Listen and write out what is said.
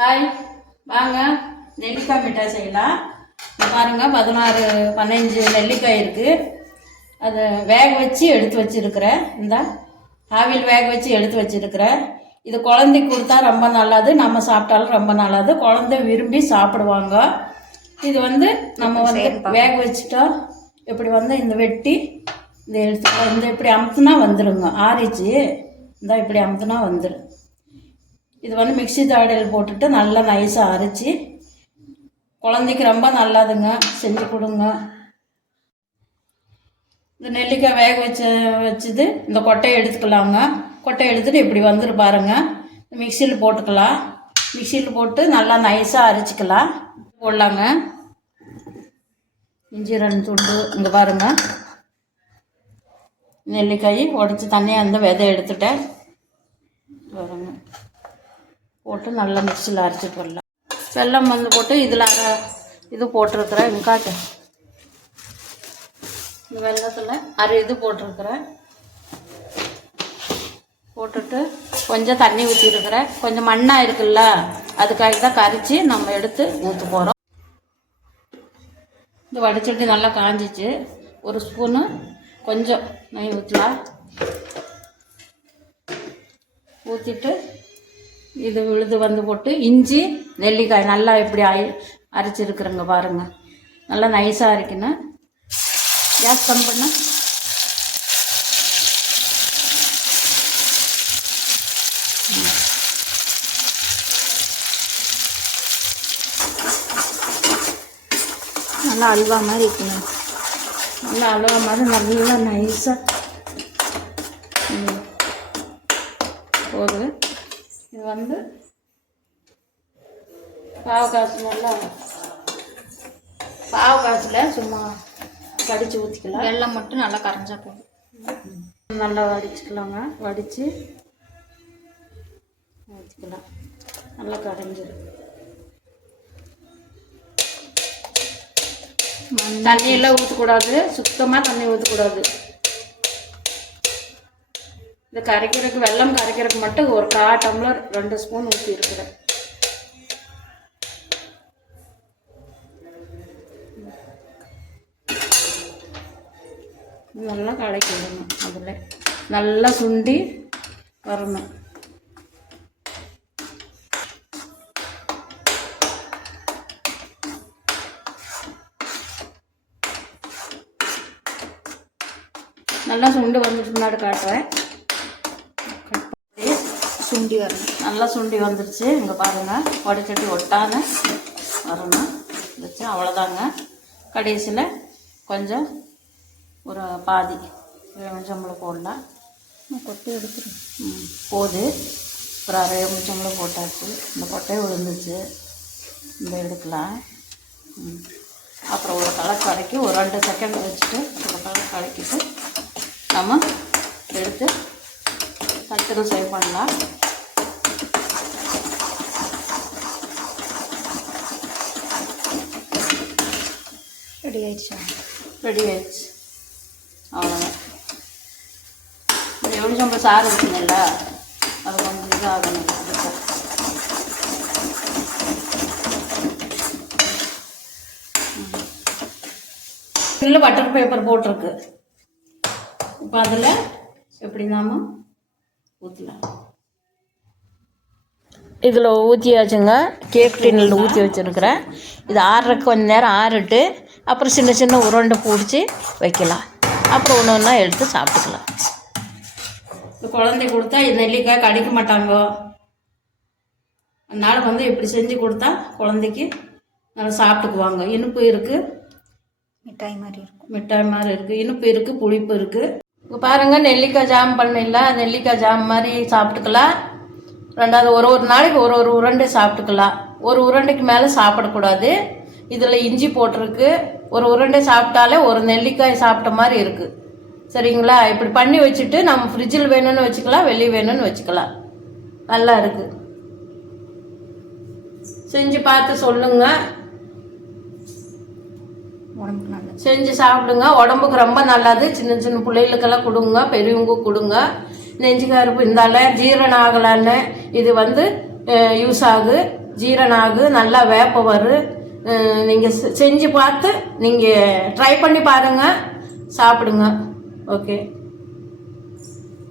Hi வாங்க. நெல்லிக்காய் மிட்டாய் செய்யலாம். இங்க பாருங்க பதினாறு பதினஞ்சு நெல்லிக்காய் இருக்குது அதை வேக வச்சு எடுத்து வச்சிருக்கிறேன். இந்த ஆவில் வேக வச்சு எடுத்து வச்சிருக்கிறேன். இது குழந்தைக்கு கொடுத்தா ரொம்ப நல்லது நம்ம சாப்பிட்டாலும் ரொம்ப நல்லது. குழந்தை விரும்பி சாப்பிடுவாங்க. இது வந்து நம்ம வந்து வேக வச்சுட்டா இப்படி வந்து இந்த வெட்டி இந்த எடுத்து இந்த இப்படி அமுத்துனா வந்துடுங்க ஆறிச்சு. இந்த இப்படி அமுத்துனா வந்துடும் இது வந்து மிக்ஸி தாடையில் போட்டுட்டு நல்லா நைஸாக அரைச்சி குழந்தைக்கு ரொம்ப நல்லதுங்க. செஞ்சு கொடுங்க. இந்த நெல்லிக்காய் வேக வச்ச வச்சது இந்த கொட்டையை எடுத்துக்கலாங்க. கொட்டையை எடுத்துகிட்டு இப்படி வந்துரு பாருங்க. மிக்சியில் போட்டுக்கலாம். மிக்சியில் போட்டு நல்லா நைஸாக அரைச்சிக்கலாம். போடலாங்க. இஞ்சி ரெண்டு துண்டு இங்கே பாருங்க. நெல்லிக்காய் உடச்சி தண்ணியாக அந்த விதை எடுத்துட்டேன். பாருங்க. போட்டு நல்லா மிக்சியில் அரைச்சி போடலாம் வெல்லம் வந்து போட்டு இதில் அரை இது போட்டிருக்கிறேன். இங்க காட்டு. இந்த வெள்ளத்தில் அரை இது போட்டிருக்கிறேன். போட்டுட்டு கொஞ்சம் தண்ணி ஊற்றிருக்கிறேன் கொஞ்சம் மண்ணாக இருக்குல்ல அதுக்காக தான் கரைச்சி நம்ம எடுத்து ஊற்ற போகிறோம் இந்த வடிச்சட்டி நல்லா காஞ்சிச்சு. ஒரு ஸ்பூனு கொஞ்சம் நெய் ஊற்றலாம் ஊற்றிட்டு இது விழுது வந்து போட்டு இஞ்சி நெல்லிக்காய் நல்லா இப்படி அரை அரைச்சிருக்குறேங்க பாருங்க. நல்லா நைஸாக அரைக்கணும். கேஸ் கம்மி பண்ண. நல்லா அல்வா மாதிரி இருக்கணும். நல்லா அல்வா மாதிரி நல்லா நைஸாக போகுது இது வந்து பாவக்காசு நல்லா பாவக்காசில் சும்மா கடிச்சு ஊற்றிக்கலாம் வெள்ளம் மட்டும் நல்லா கரைஞ்சா போதும். நல்லா வடிச்சுக்கலாங்க. வடித்து ஊற்றிக்கலாம் நல்லா கடைஞ்சிடும் தண்ணியெல்லாம் ஊற்றக்கூடாது சுத்தமாக தண்ணி ஊற்றக்கூடாது இந்த கரைக்கிறதுக்கு வெள்ளம் கரைக்கிறதுக்கு மட்டும் ஒரு கா டம்ளர் ரெண்டு ஸ்பூன் ஊற்றி இருக்கிறேன். நல்லா கலக்கி விடணும் அதில். நல்லா சுண்டி வரணும். நல்லா சுண்டு வந்துட்டு முன்னாடி காட்டுறேன். சுண்டி வரணும். நல்லா சுண்டி வந்துருச்சு. இங்கே பாருங்கள் வடிச்சட்டி ஒட்டான வரணும். வச்சு அவ்வளோதாங்க கடைசியில் கொஞ்சம் ஒரு பாதி எலுமிச்சம்பளம் போடலாம். கொட்டி எடுத்துருவேன் ம், போது. ஒரு அரை எலுமிச்சம்பளம் போட்டாச்சு. இந்த கொட்டையை விழுந்துச்சு. இந்த எடுக்கலாம். அப்புறம் ஒரு கலர் கலக்கி ஒரு ரெண்டு செகண்ட் வச்சுட்டு ஒரு கலர் கலக்கிட்டு நம்ம எடுத்து தட்டுக்கு சேவ் பண்ணலாம். ரெடி ஆயிடுச்சா ரெடி ஆயிடுச்சு அவ்வளோதான் இந்த எலுமிச்சம்பழம் சாறு இருக்குங்கல்ல அது கொஞ்சம் இதாகணும். அதுக்கு இதில் பட்டர் பேப்பர் போட்டிருக்கு. இப்போ அதில் எப்படி நாம ஊற்றலாம் இதில் ஊற்றியாச்சுங்க கேக் டின்னில் ஊற்றி வச்சுருக்கிறேன். இது ஆறுறக்கு கொஞ்ச நேரம் ஆறிட்டு. அப்புறம் சின்ன சின்ன உருண்டை பிடிச்சி வைக்கலாம். அப்புறம் ஒன்று ஒன்றா எடுத்து சாப்பிட்டுக்கலாம். இந்த குழந்தை கொடுத்தா இது நெல்லிக்காய் கடிக்க மாட்டாங்க. அதனால் வந்து இப்படி செஞ்சு கொடுத்தா குழந்தைக்கு நல்லா சாப்பிட்டுக்குவாங்க. இனிப்பு இருக்குது மிட்டாய் மாதிரி இருக்கும் மிட்டாய் மாதிரி இருக்குது இனிப்பு இருக்குது புளிப்பு இருக்குது இங்கே பாருங்கள் நெல்லிக்காய் ஜாம் பண்ணிடல நெல்லிக்காய் ஜாம் மாதிரி சாப்பிட்டுக்கலாம். ரெண்டாவது ஒரு ஒரு நாளைக்கு ஒரு ஒரு உருண்டை சாப்பிட்டுக்கலாம். ஒரு உருண்டைக்கு மேலே சாப்பிடக்கூடாது. இதில் இஞ்சி போட்டிருக்கு. ஒரு உருண்டை சாப்பிட்டாலே ஒரு நெல்லிக்காய் சாப்பிட்ட மாதிரி இருக்குது சரிங்களா? இப்படி பண்ணி வச்சுட்டு நம்ம ஃப்ரிட்ஜில் வேணும்னு வச்சுக்கலாம் வெளியே வேணும்னு வச்சுக்கலாம். நல்லா இருக்குது செஞ்சு பார்த்து சொல்லுங்கள் செஞ்சு சாப்பிடுங்க. உடம்புக்கு ரொம்ப நல்லது. சின்ன சின்ன பிள்ளைகளுக்கெல்லாம் கொடுங்க பெரியவங்க கொடுங்க. நெஞ்சு கருப்பு இருந்தால ஜீரணம் ஆகலான்னு இது வந்து யூஸ் ஆகு. ஜீரணம் ஆகு. நல்லா வேப்ப வரும் நீங்கள் செஞ்சு பார்த்து நீங்கள் ட்ரை பண்ணி பாருங்கள் சாப்பிடுங்க. ஓகே